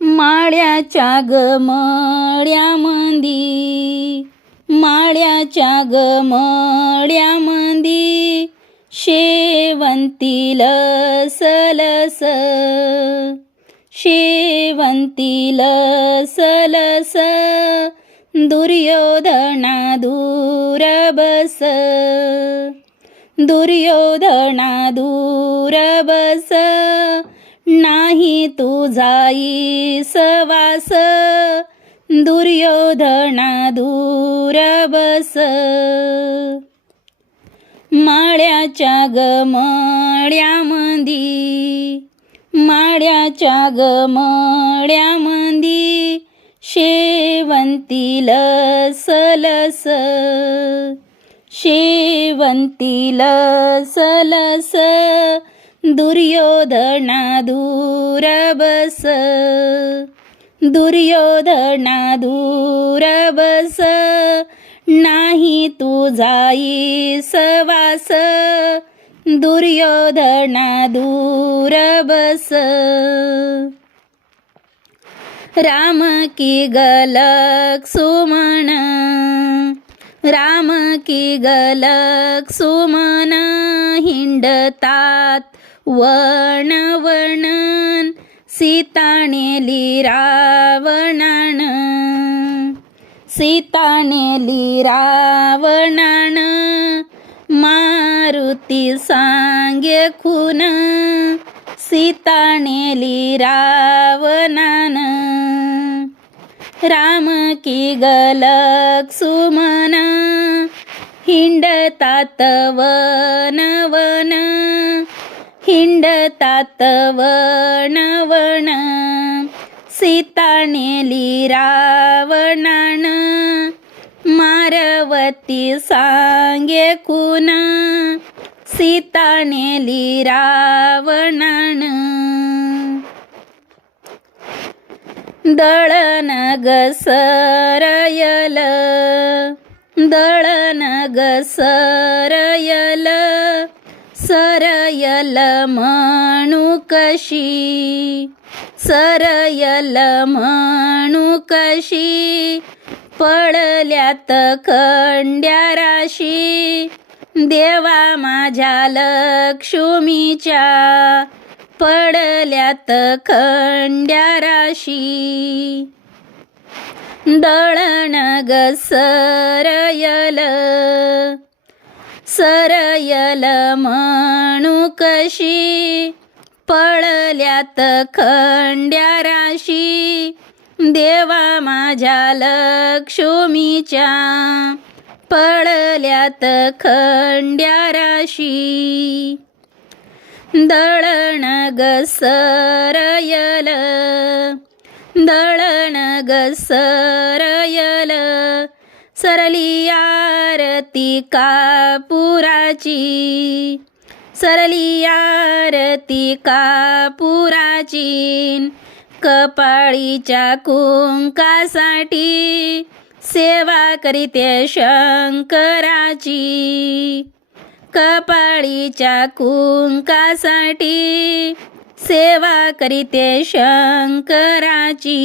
माळ्याच्या गमळ्यामंदी माळ्याच्या गमळ्यामंदी शेवंती लसलस शेवंती लसलस दुर्योधना दूर बस दुर्योधना दूर बस. नाही तुझाई सवास दुर्योधना दूर बस. माळ्याच्या गमळ्यामंदी माळ्याच्या गमळ्यामंदी शेवंती लसलस. शेवंती लसलस. दुर्योधना दूर बस दुर्योधना दूर बस नाही तुझाई सवास दुर्योधना दूर बस राम की गलक सुमन. राम की गलक सुमन. हिंडतात वण वणन सीतानेली रावणान सीतानेली रावणान मारुती सांगे खून सीतानेली रावणान राम की गलक सुमन हिंडतात वन वन हिंडतात वणवण सीता नेली रावणान मारवती सांगे कुण सीतानेली रावणान. दळण गसरयल दळण गसरयल सरयल म्हणू कशी? सरयल म्हणू कशी? पडल्यात खंड्या राशी? देवा माझ्या लक्ष्मीच्या पडल्यात खंड्या राशी? दळण गसरयल सरयल म्हणू कशी पळल्यात खंड्या राशी. देवा माझ्या लक्ष्मीच्या पळल्यात खंड्या राशी. दळण गसरयल दळण गसरयल सरली आरती कापुराची. सरली आरती कापुराची. कपाळीच्या कुंकासाठी सेवा करीते शंकराची. कपाळीच्या कुंकासाठी सेवा करीते शंकराची.